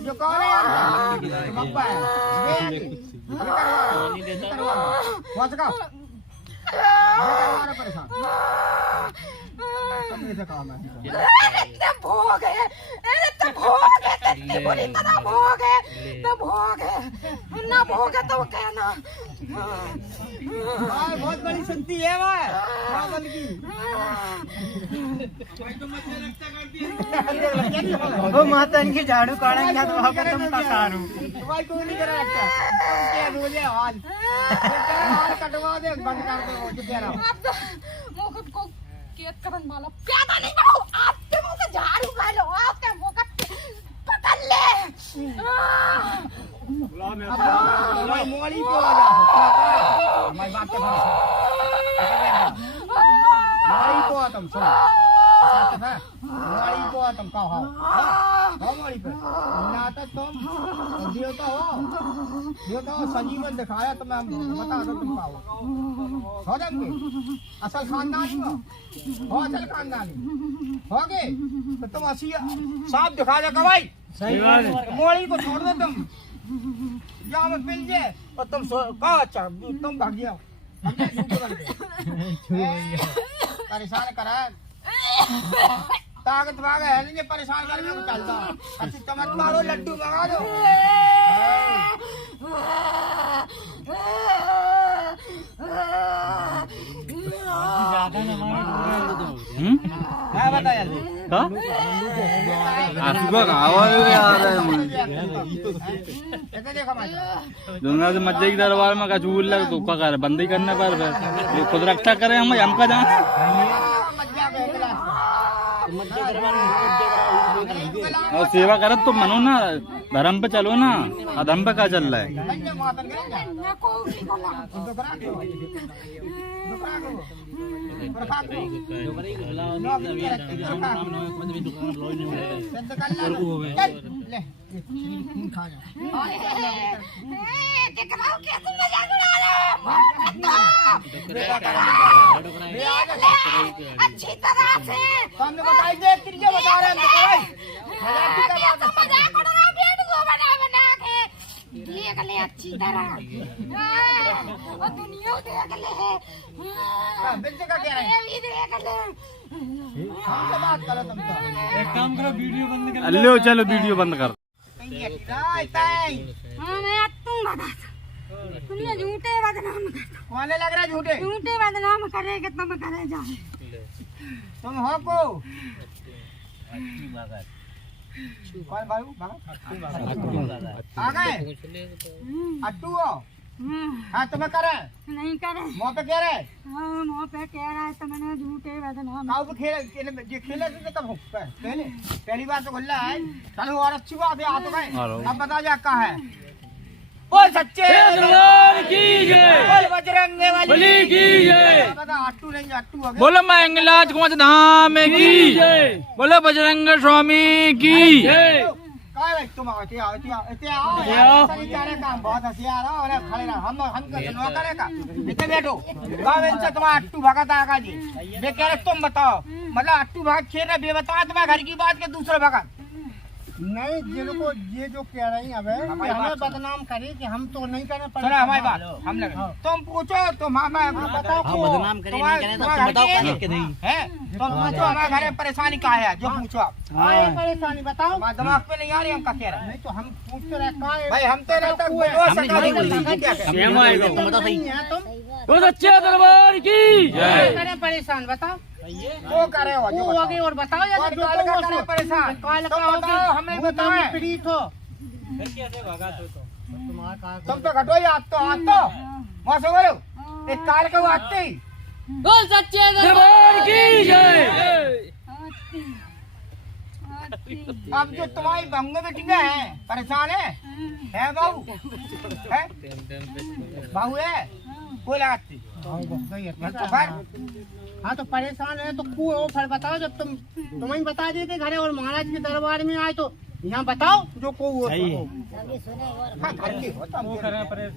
जो कौन है बापा है परेशान भोग है भोग है तो भोग है ना भोग है तो कहना बहुत बड़ी शक्ति है बादल की वो माता इनकी झाड़ू काटेंगे तो वहाँ पर तुम पकारू भाई कोई नहीं करा रखता क्या बोले हाल कटवा दे बंद कर दो जो कह रहा हूँ मुकुट को केत करन वाला प्यादा नहीं बाबू आपके मुंह से झाड़ू खा लो आपके मुंह का पकड़ ले मैं मोली को आ जा मैं बात कर मोली को तुम सुनो मोली को तुम कहो हो मोली पे ना तो तुम देवता हो संजीवन दिखाया तो मैं बता दो तुम पाओ हो जाएंगे असल खानदानी हो असल खानदानी हो गए तो तुम असी साफ दिखा दे भाई सही बात है मोली को छोड़ दो तुम यहाँ में मिल जाए और तुम कहो अच्छा तुम भाग जाओ परेशान करा ताकत भाग है नहीं परेशान करके को चलता अच्छी चमक मारो लड्डू मंगा दो बता यार दुनिया से मज्जे की दरबार में कचूल लग तो का कर बंदी करने पर खुद रक्षा करे हमका जहाँ और सेवा करत तो मनो ना धर्म पे चलो ना अधर्म पे क्या चल रहा है अच्छी तरह से हमने बताई दे तिरके बता रहे हैं देख ले अच्छी तरह और दुनिया देख ले बिल्कुल का कह रहे हैं ये देख ले हमसे बात करो तुम तो एक काम करो वीडियो बंद कर लो चलो वीडियो बंद कर हाँ मैं तुम बता तुमने झूठे बदनाम कौन लग रहा झूठे बदनाम करेगे तुम करे जा तुम हो को कौन भाई आ गए अट्टू हो हाँ तुम्हें करे नहीं करे मुँह पे कह रहे मुँह पे कह रहा है तो मैंने झूठे बदनाम खेले थे कब पहली बार तो खुल्ला है चलो और अच्छी बात है आ तो गए अब बता जा कहाँ है बोल सच्चे दरबार की जय बोल बजरंग बली की जय बता अट्टू नहीं अट्टू हो गया बोलो मंगलाज कुमार धाम की जय बोलो बजरंग स्वामी की जय काय भाई तुम आओ आओ सही करे काम बहुत होशियार हो और खड़े रहो हम जनवा करेगा इतने बैठो गाँव से तुम्हारा अट्टू भगत आगा जी वे कह रहे तुम बताओ मतलब अट्टू भगत खेल रहे बेबता तुम्हारे घर की बात के दूसरे भगत नहीं जिनको ये जो कह रही है हमें बदनाम करे कि हम तो नहीं करना पड़ेगा हमारी बात हम लगे तुम पूछो तुम बताओ बदनाम करे नहीं करे तो तुम बताओ कि नहीं है तुम पूछो हमारे घर में परेशानी क्या है जो पूछो आप परेशानी बताओ दिमाग पे नहीं आ रही हम क्या कह रहे हैं नहीं तो हम पूछते रहते भाई हम तो रहता तुम सच्चे दरबार की जय परेशान बताओ वो करे हो जो आगे और बताओ या जो करे परेशान काल का बताओ हमें बताओ पीड़ित हो फिर कैसे भागा तो तुम तो घटो याद तो हाथ तो मौसम बोलो एक काल का आते ही बोल सच्चे दरबार की जय अब जो तुम्हारी बंग बेटी है परेशान है बाबू है बाबू है कोई लगाती हाँ तो परेशान है तो फिर बताओ जब तुम ही बता देते घरे और महाराज के दरबार में आए तो यहाँ बताओ जो को वो सही है। हाँ, घर की हो तुम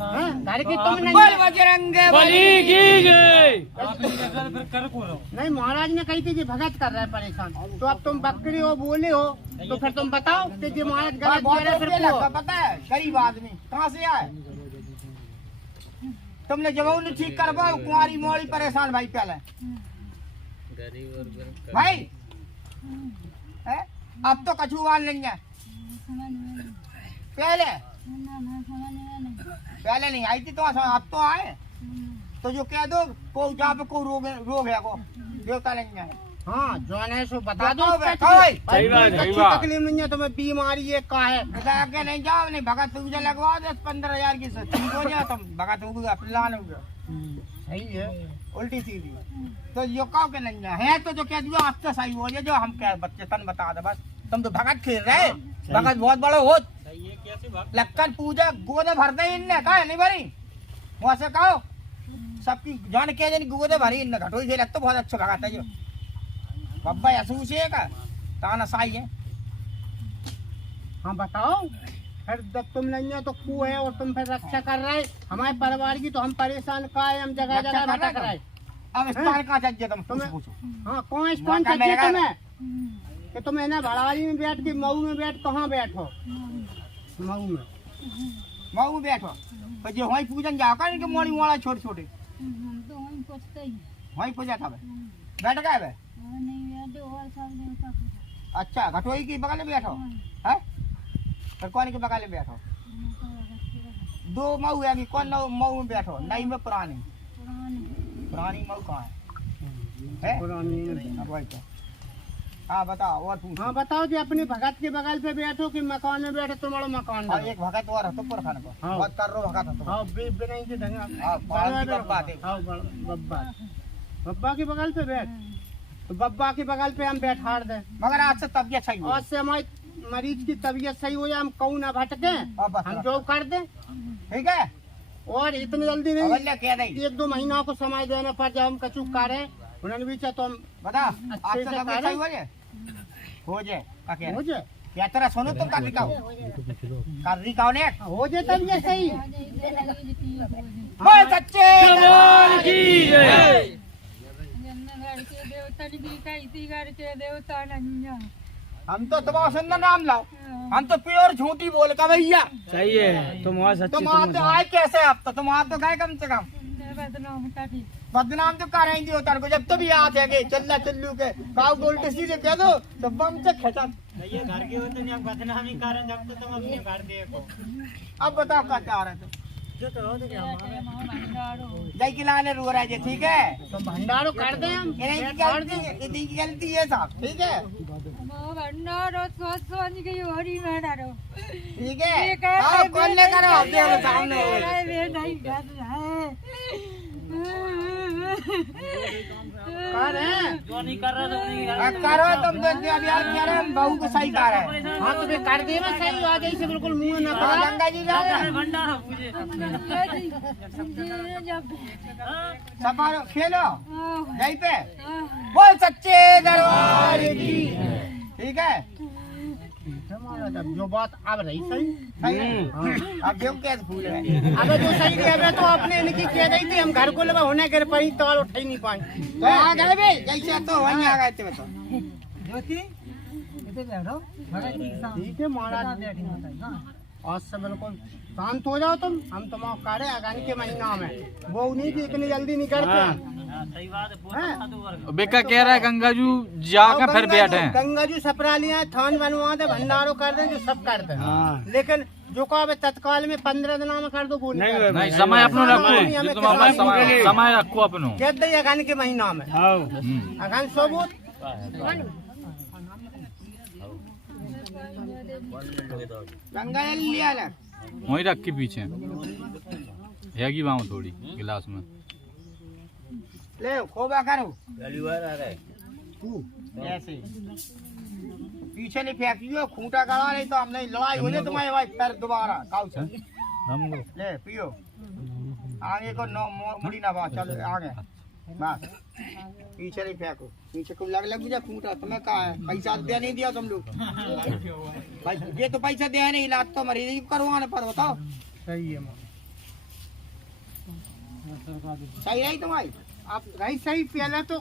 हाँ, घर की तुम नहीं बोल बजरंग बली की नहीं महाराज ने कही थी कि भगत कर रहा है परेशान, तो अब तुम बकरी हो बोले हो तो फिर तुम बताओ कि जी महाराज गलत बहुत कह रहे, फिर रुपये को लगता पता है, गरीब आदमी कहाँ से आए? तुमने जगह नहीं ठीक कर पाओ, कुंवारी मोड़ी परेशान भाई पहले भाई है? अब तो कछुआन नहीं है, पहले पहले नहीं आई थी तो अब तो आए, तो जो कह दो को जहाँ पे कोई रोग है को देवता नहीं है। हाँ जौन है सो बता दो, बताओ बे, भाई। सही बात, सही अच्छी बात। तकलीफ नहीं है तुम्हें, बीमारी है का है, बता के नहीं जाओ, नहीं भगत पूजा लगवाओ 10-15 हजार की ठीक हो जाए, तुम भगत हो गया प्लान हो गया सही है। उल्टी सीधी। तो जो कहो के नहीं है तो जो कह दियो आज तो सही हो जाए, जो हम क्या बच्चे तन बता दे बस, तुम तो भगत खेल रहे, भगत बहुत बड़ा हो, लक्कन पूजा गोदे भरते ही इनने कहा नहीं भरी, वहां से कहो सबकी जान के जन गोदे भरी इनने घटोई से लगता बहुत अच्छा भगत है जो बब्बा असूस है का ताना साई है। हाँ बताओ फिर जब तुम नहीं हो तो क्यों है, और तुम फिर रक्षा कर रहे हमारे परिवार की, तो हम परेशान का है, हम जगह जगह भटक रहे। अब इस बार कहाँ चाहिए तुम तुम्हें पूछो हाँ कौन स्थान मौका चाहिए मिलेगा। तुम्हें कि तुम है ना भड़ाली में बैठ के मऊ में बैठ कहाँ बैठो, मऊ में मऊ में बैठो तो जो वहीं पूजन जाओ का इनके मोड़ी मोड़ा छोटे छोटे वहीं पूजा था बैठ गए बे। अच्छा घटोई की बगल में बैठो है, फिर कौन के बगल में बैठो? दो मऊ है अभी, कौन मऊ में बैठो? नई में पुरानी पुरानी मऊ कहाँ है? अब वही तो। हाँ बताओ और पूछो। हाँ बताओ जी, अपने भगत के बगल पे बैठो कि मकान में बैठो, तुम्हारा मकान और में। एक भगत और है तो पुरखान को हाँ। बहुत कर रो भगत है तो हाँ बिना की ढंगा हाँ, बाल की बब्बा थे। हाँ बब्बा बब्बा के बगल पे बैठ, तो बब्बा के बगल पे हम बैठा दे, मगर आज से तबियत सही आज से हमारी मरीज की तबीयत सही हो जाए, हम कहूँ ना भटके, बस, हम बस। जो कर दे, ठीक है और इतनी जल्दी नहीं, अवल्य कह रही 1-2 महीना को समय देना पड़ जाए, हम कचू काटे उन्होंने भी चाहे तो हम बता आज अच्छे से से तबियत करे। सही हो जाए का कह हो रहे? जाए, क्या तेरा सुनो तुम कर रिकाओ ने हो जाए तबीयत सही। बोल सच्चे हम तो तुम्हारा सुंदर नाम लाओ, हम तो प्योर झूठी बोल का भैया। सही है, तुम वहाँ सच्ची तुम आते आए कैसे? अब तो तुम आ तो गए कम से कम, बदनाम तो कर रही थी उतर को, जब तो भी आते गए चल्ला चल्लू के काव बोलते सीधे कह दो तो बम से खेचा। घर के होते नहीं, हम बदनामी कारण जब तो तुम अपने घर देखो। अब बताओ क्या चाह रहे थे? जय की लाने रो रहे थे, ठीक है तो भंडारो कर दे हम, इनकी गलती है साहब, ठीक है ठीक है आओ कौन ले करो आप देखो सामने कर है। करो तुम तो अब यार कह रहे हम बहू को सही कर रहे हैं। हाँ तो फिर कर दे मैं सही, आ जाए से बिल्कुल मुंह न हाँ, करा। गंगा जी जा रहे हैं सफारो खेलो यहीं पे बोल सच्चे दरबार की, ठीक है जो बात अब रही सही, सही है। अब क्यों कैसे भूल रहे? अबे जो सही रहे अबे तो अपने इनकी कह रही थी, हम घर को लगा होने कर पाई तो उठ ही नहीं पाई। तो आ गए भी जैसे तो वहीं आ गए थे तो ठीक है महाराज, आज से बिल्कुल शांत हो जाओ तुम, हम तुम्हारा कार्य आगामी के महीना में, वो नहीं कि इतनी जल्दी नहीं करते हैं। बेका कह रहा है गंगाजू जाकर फिर बैठे हैं। गंगा जी सपरा लिया, थान बनवा दे, भंडारो कर दे, जो सब कर दे, लेकिन जो कहो तत्काल में 15 दिन में कर दो, वो नहीं कर नहीं समय अपनो रखो, जो तुम अपना समय रखो अपनो। कह दे अगन के महीना में, अगन सबूत गंगा जल लिया ना वहीं रख के पीछे हैगी बाँव थोड़ी गिलास में। ले खोबा करो ऐसे पीछे नहीं फेंकियो, खूंटा गड़ा नहीं तो हमने लड़ाई हो जाए तुम्हारे भाई फिर दोबारा काउ से ले पियो आगे को नो मुड़ी ना बात चलो आगे बस पीछे नहीं फेंको, पीछे को लग जा खूंटा। तुम्हें कहा है पैसा दिया नहीं दिया तुम लोग? भाई ये तो पैसा दिया नहीं, इलाज तो मरीज करवाने पर बताओ। सही है सही रही तुम्हारी? आप रही सही पहले तो